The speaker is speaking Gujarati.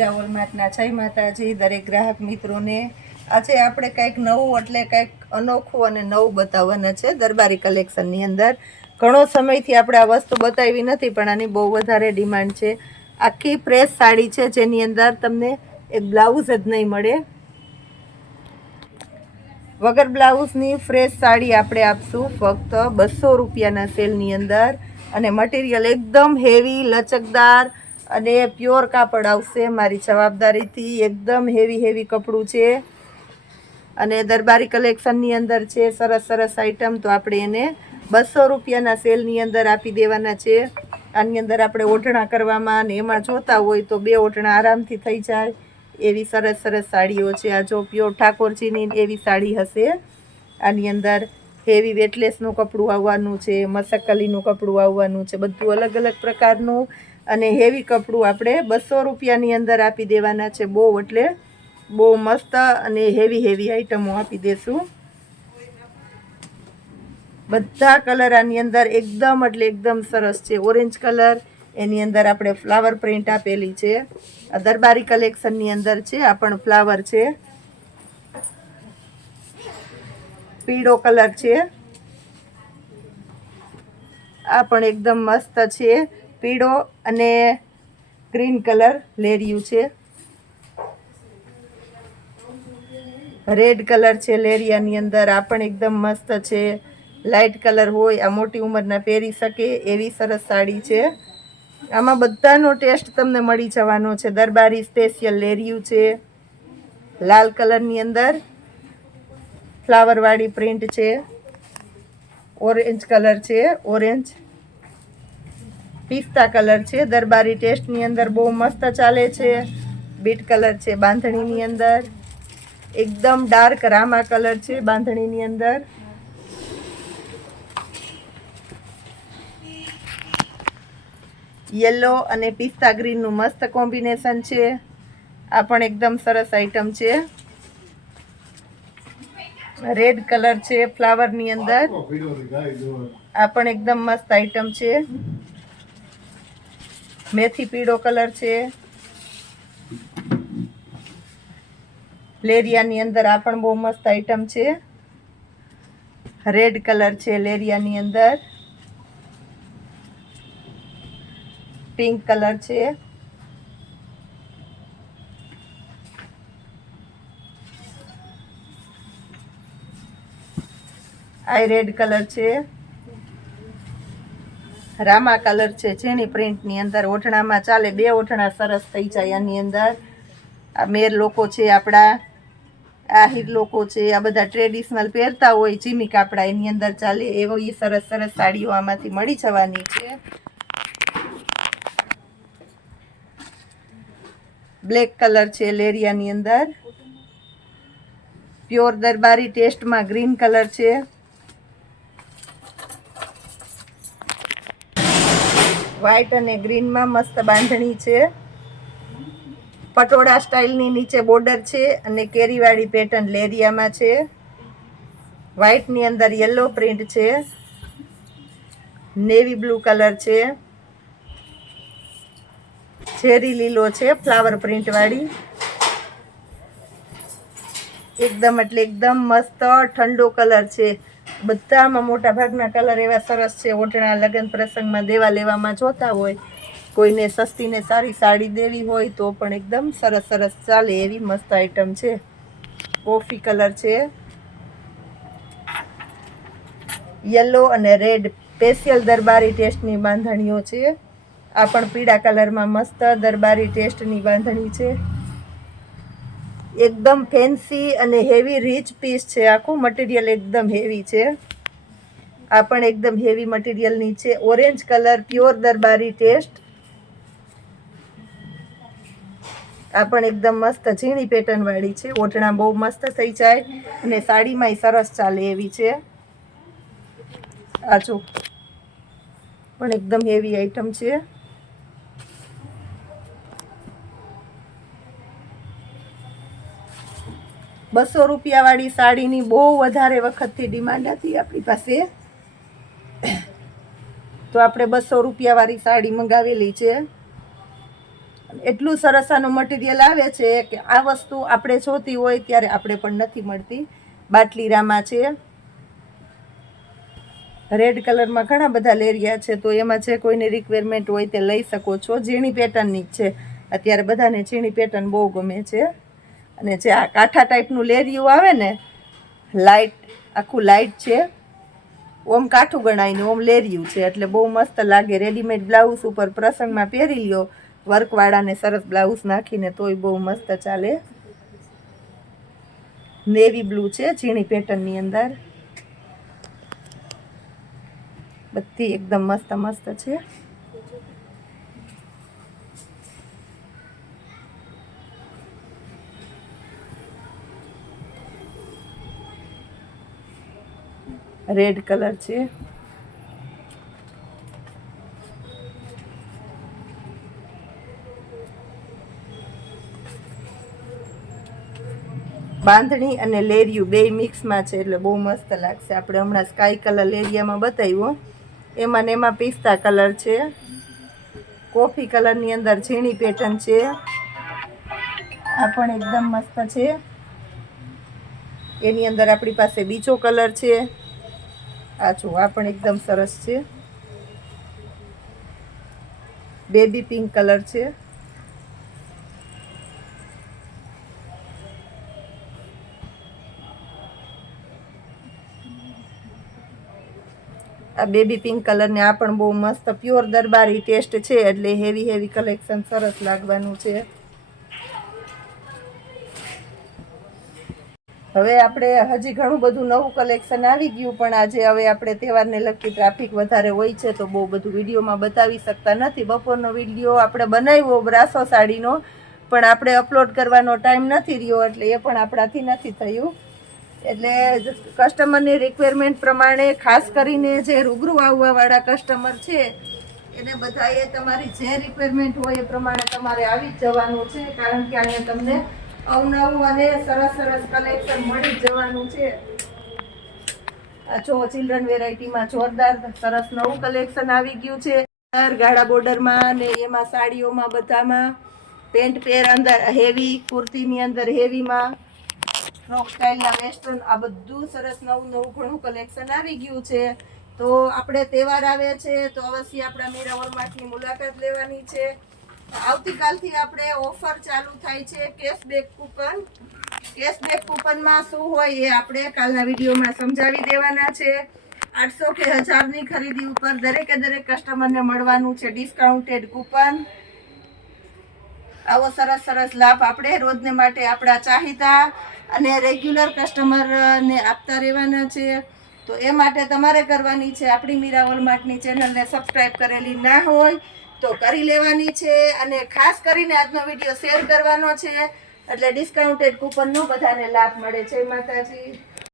હીરા હોલમાર્ટના જય માતાજી દરેક ગ્રાહક મિત્રોને। આજે આપણે કંઈક નવું એટલે કંઈક અનોખું અને નવું બતાવવાના છે દરબારી કલેક્શનની અંદર। ઘણો સમયથી આપણે આ વસ્તુ બતાવી નથી પણ આની બહુ વધારે ડિમાન્ડ છે। આખી પ્રેસ સાડી છે જેની અંદર તમને એક બ્લાઉઝ જ નહીં મળે, વગર બ્લાઉઝની ફ્રેશ સાડી આપણે આપશું ફક્ત 200 રૂપિયાના સેલની અંદર। અને મટીરિયલ એકદમ હેવી લચકદાર અને પ્યોર કાપડ આવશે મારી જવાબદારીથી। એકદમ હેવી કપડું છે અને દરબારી કલેક્શનની અંદર છે સરસ સરસ આઈટમ, તો આપણે એને 200 રૂપિયાના સેલની અંદર આપી દેવાના છે। આની અંદર આપણે ઓઢણા કરવામાં અને એમાં જોતા હોય તો 2 ઓઢણા આરામથી થઈ જાય એવી સરસ સરસ સાડીઓ છે। આ જો પ્યોર ઠાકોરજીની એવી સાડી હશે, આની અંદર હેવી વેટલેસનું કપડું આવવાનું છે, મસકલીનું કપડું આવવાનું છે, બધું અલગ અલગ પ્રકારનું અને હેવી કપડું આપણે 200 રૂપિયાની અંદર આપી દેવાના છે। બહુ એટલે બહુ મસ્ત અને હેવી આઈટમો આપી દેશું। બધા કલર આની અંદર એકદમ એટલે એકદમ સરસ છે। ઓરેન્જ કલર, એની અંદર આપણે ફ્લાવર પ્રિન્ટ આપેલી છે। આ દરબારી કલેક્શનની અંદર છે, આ પણ ફ્લાવર છે। પીળો કલર છે, આ પણ એકદમ મસ્ત છે। પીળો અને ગ્રીન કલર લેરિયું છે। રેડ કલર છે લેરિયાની અંદર, આ પણ એકદમ મસ્ત છે। લાઇટ કલર હોય, આ મોટી ઉંમરના પહેરી શકે એવી સરસ સાડી છે। આમાં બધાનો ટેસ્ટ તમને મળી જવાનો છે। દરબારી સ્પેશિયલ લેરિયું છે, લાલ કલરની અંદર ફ્લાવરવાળી પ્રિન્ટ છે। ઓરેન્જ કલર છે, ઓરેન્જ પિસ્તા કલર છે, દરબારી ટેસ્ટની અંદર બહુ મસ્ત ચાલે છે। બીટ કલર છે બાંધણીની અંદર, એકદમ ડાર્ક રામા કલર છે બાંધણીની અંદર। યલો અને પિસ્તા ગ્રીનનું મસ્ત કોમ્બિનેશન છે। આ પણ એકદમ સરસ આઈટમ છે। રેડ કલર છે ફ્લાવરની અંદર, આ પણ એકદમ મસ્ત આઈટમ છે। મેથી પીળો કલર છે લેરિયાની અંદર, આ પણ બહુ મસ્ત આઈટમ છે। રેડ કલર છે લેરિયાની અંદર, પિંક કલર છે, આ રેડ કલર છે, રામા કલર છે જેની પ્રિન્ટની અંદર ઓઢણામાં ચાલે, 2 ઓઢણા સરસ થઈ જાય આની અંદર। આ મેર લોકો છે આપણા, આહિર લોકો છે, આ બધા ટ્રેડિશનલ પહેરતા હોય ચીમી કાપડા, એની અંદર ચાલે એવી સરસ સરસ સાડીઓ આમાંથી મળી જવાની છે। બ્લેક કલર છે લેરિયાની અંદર, પ્યોર દરબારી ટેસ્ટમાં ગ્રીન કલર છે, વ્હાઈટ અને ગ્રીનમાં મસ્ત બાંધણી છે। પટોળા સ્ટાઇલની નીચે બોર્ડર છે અને કેરીવાળી પેટર્ન લેરિયામાં છે। વ્હાઈટની અંદર યલો પ્રિન્ટ છે, નેવી બ્લુ કલર છે, ઝેરી લીલો છે ફ્લાવર પ્રિન્ટ વાળી। એકદમ એટલે એકદમ મસ્ત ઠંડો કલર છે। બધામાં મોટા ભાગના કલર એવા સરસ છે। ઓઢણા લગ્ન પ્રસંગમાં દેવા લેવામાં જોતા હોય, કોઈને સસ્તીને સારી સાડી દેવી હોય તો પણ એકદમ સરસ સરસ ચાલે એવી મસ્ત આઈટમ છે। કોફી કલર છે, યલો અને રેડ સ્પેશિયલ દરબારી ટેસ્ટની બાંધણીઓ છે। આ પણ પીળા કલરમાં મસ્ત દરબારી ટેસ્ટની બાંધણી છે। એકદમ ફેન્સી અને હેવી રીચ પીસ છે, આખું મટીરિયલ એકદમ હેવી છે। આ પણ એકદમ હેવી મટીરિયલની છે। ઓરેન્જ કલર પ્યોર દરબારી ટેસ્ટ, આ પણ એકદમ મસ્ત ઝીણી પેટર્ન વાળી છે। ઓઢણા બહુ મસ્ત થઈ જાય અને સાડીમાંય સરસ ચાલે એવી છે। આ જો પણ એકદમ હેવી આઈટમ છે। ₹200 વાળી સાડીની બહુ વધારે વખતથી ડિમાન્ડ હતી આપણી પાસે, તો આપણે 200 રૂપિયા વાળી સાડી મંગાવેલી છે। એટલું સરસ આનું મટીરિયલ આવે છે કે આ વસ્તુ આપણે જોતી હોય ત્યારે આપણે પણ નથી મળતી. બાટલીરામાં છે, રેડ કલરમાં ઘણા બધા લેરિયા છે, તો એમાં જે કોઈને રિક્વાયરમેન્ટ હોય તે લઈ શકો છો. ઝીણી પેટર્નની જ છે, અત્યારે બધાને ઝીણી પેટર્ન બહુ ગમે છે. અને જે આ કાંઠા ટાઈપનું લેરિયું આવે ને, લાઇટ, આખું લાઇટ છે, ઓમ કાઠું ગણાય ને ઓમ લેરિયું છે, એટલે બહુ મસ્ત લાગે. રેડીમેડ બ્લાઉઝ ઉપર પ્રસંગમાં પહેરી લ્યો વર્કવાળાને સરસ બ્લાઉઝ નાખીને, તોય બહુ મસ્ત ચાલે. નેવી બ્લુ છે, ઝીણી પેટર્નની અંદર, બધી એકદમ મસ્ત મસ્ત છે. રેડ કલર છે, બાંધણી અને લેરિયું બે મિક્સમાં છે, એટલે બહુ મસ્ત લાગશે. આપણે હમણાં સ્કાય કલર લેરિયામાં બતાવ્યો, એમાં ને એમાં પિસ્તા કલર છે, કોફી કલરની અંદર ઝીણી પેટર્ન છે. આ પણ એકદમ મસ્ત છે. એની અંદર આપણી પાસે બીજો કલર છે. આ જો, આ પણ એકદમ સરસ છે. બેબી પિંક કલર છે. આ બેબી પિંક કલર ને આ પણ બહુ મસ્ત પ્યોર દરબારી ટેસ્ટ છે, એટલે હેવી હેવી કલેક્શન સરસ લાગવાનું છે. હવે આપણે હજી ઘણું બધું નવું કલેક્શન આવી ગયું, પણ આજે હવે આપણે તહેવારને લગતી ટ્રાફિક વધારે હોય છે, તો બહુ બધું વિડીયોમાં બતાવી શકતા નથી. બપોરનો વિડીયો આપણે બનાવ્યો બ્રાસો સાડીનો, પણ આપણે અપલોડ કરવાનો ટાઈમ નથી રહ્યો, એટલે એ પણ આપણાથી નથી થયું. એટલે કસ્ટમરની રિક્વાયરમેન્ટ પ્રમાણે, ખાસ કરીને જે રૂબરૂ આવવાવાળા કસ્ટમર છે, એને બધાએ તમારી જે રિક્વાયરમેન્ટ હોય એ પ્રમાણે તમારે આવી જ જવાનું છે, કારણ કે અહીંયા તમને અવનવું અને સરસ સરસ કલેક્શન મળી જવાનું છે. આ જો ચિલ્ડ્રન વેરાયટીમાં જોરદાર સરસ નવું કલેક્શન આવી ગયું છે. ગાળા બોર્ડરમાં ને એમાં સાડીઓમાં બધામાં પેન્ટ પેર અંદર હેવી, કુર્તીની અંદર હેવીમાં, ફ્રોક સ્ટાઇલના વેસ્ટર્ન, આ બધું સરસ નવું નવું ઘણું કલેક્શન આવી ગયું છે. તો આપણે તહેવાર આવે છે, તો અવશ્ય આપણા મીરા વર્માર્ટની મુલાકાત લેવાની છે. આવતીકાલથી આપણે ઓફર ચાલુ થાય છે, કેશબેક કૂપન. કેશબેક કૂપનમાં શું હોય એ આપણે કાલના વિડીયોમાં સમજાવી દેવાના છે. 800 કે 1000ની ખરીદી ઉપર દરેકે દરેક કસ્ટમરને મળવાનું છે ડિસ્કાઉન્ટેડ કૂપન. આવો સરસ સરસ લાભ આપણે રોજને માટે આપણા ચાહિતા અને રેગ્યુલર કસ્ટમરને આપતા રહેવાના છે. તો એ માટે તમારે કરવાની છે, આપણી મીરા વર્માર્ટની ચેનલને સબસ્ક્રાઈબ કરેલી ના હોય તો કરી લેવાની છે, અને ખાસ કરીને આજનો વિડીયો શેર કરવાનો છે, એટલે ડિસ્કાઉન્ટેડ કૂપનનો બધાને લાભ મળે છે. માતાજી.